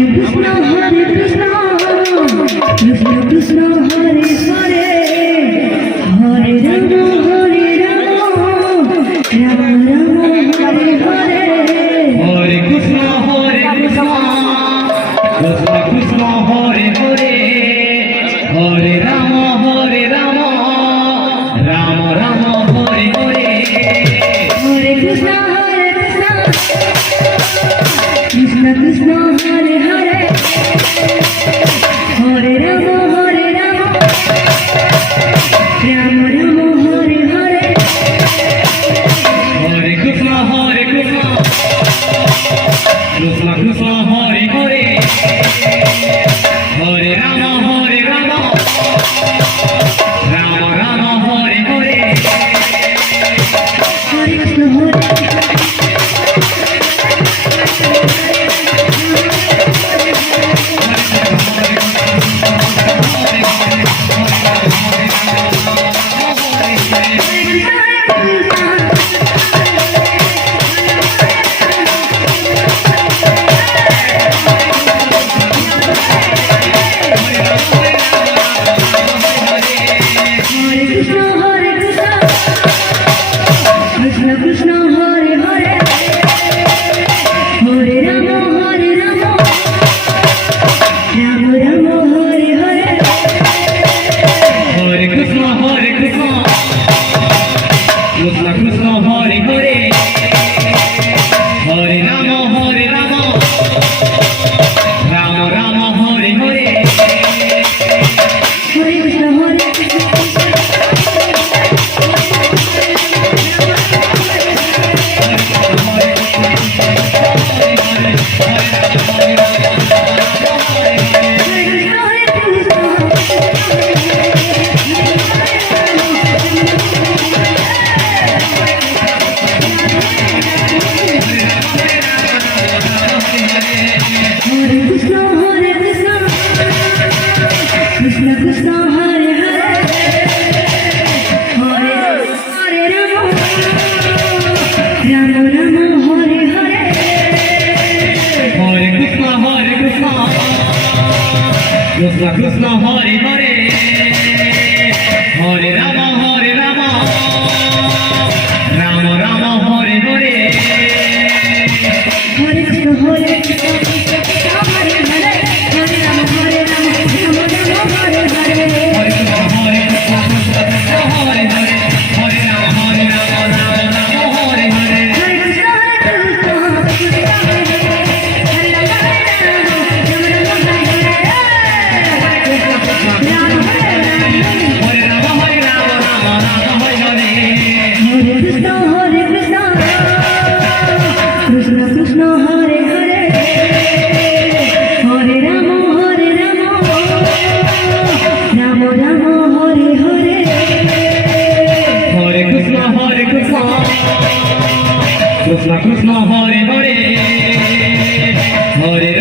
Krishna Krishna Hare Hare Hare Rama Rama Rama Hare Hare Hare Krishna Hare Krishna Krishna Hare Hare Hare Rama Rama Rama Hare Hare Hare Krishna Hare Krishna Krishna Krishna Hare Hare Hare Rama Rama Hare Hare Hare Krishna Hare Krishna Krishna Krishna Hare Hare Hare